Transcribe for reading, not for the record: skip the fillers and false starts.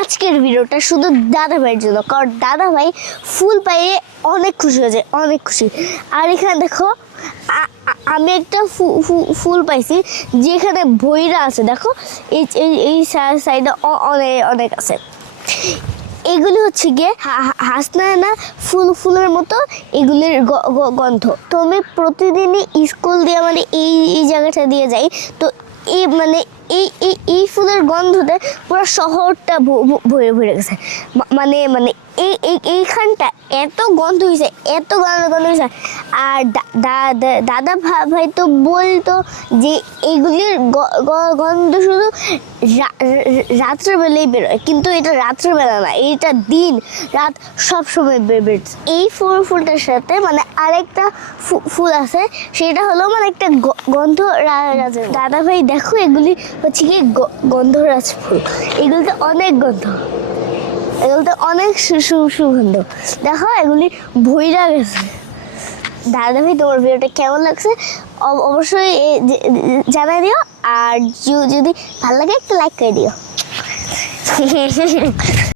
আজকের ভিডিওটা শুধু দাদা ভাইয়ের জন্য, কারণ দাদা ভাই ফুল পাইয়ে অনেক খুশি হয়েছে, অনেক খুশি। আর এখানে দেখো আমি একটা ফুল পাইছি যেখানে ভইরা আছে, দেখো এই সাইডে অনেক অনেক আছে। এগুলি হচ্ছে গিয়ে হাসনায়না ফুলের মতো এগুলির গন্ধ। তো আমি প্রতিদিনই স্কুল দিয়ে মানে এই জায়গাটা দিয়ে যাই, তো এই মানে এই ফুলের গন্ধতে পুরো শহরটা ভরে গেছে। মানে মানে এইখানটা এত গন্ধ হয়েছে, এত গন্ধ হয়েছে। আর দাদা ভাই তো বলতো যে এইগুলির গন্ধ শুধু রাত্রেবেলাই বেরোয়, কিন্তু এটা রাত্রেবেলা না, এটা দিন রাত সবসময় বেরোচ্ছে। এই ফুলটার সাথে মানে আরেকটা ফুল আছে, সেটা হলো মানে একটা গন্ধরাজ। দাদা ভাই দেখো এগুলি হচ্ছে কি গন্ধরাজ ফুল, এগুলিতে অনেক গন্ধ, এগুলোতে অনেক সুগন্ধ। দেখো এগুলি ভইরা গেছে। দাদা ভাই তোমার ভিডিওটা কেমন লাগছে অবশ্যই জানাই দিও, আর যদি ভালো লাগে একটা লাইক করে দিও।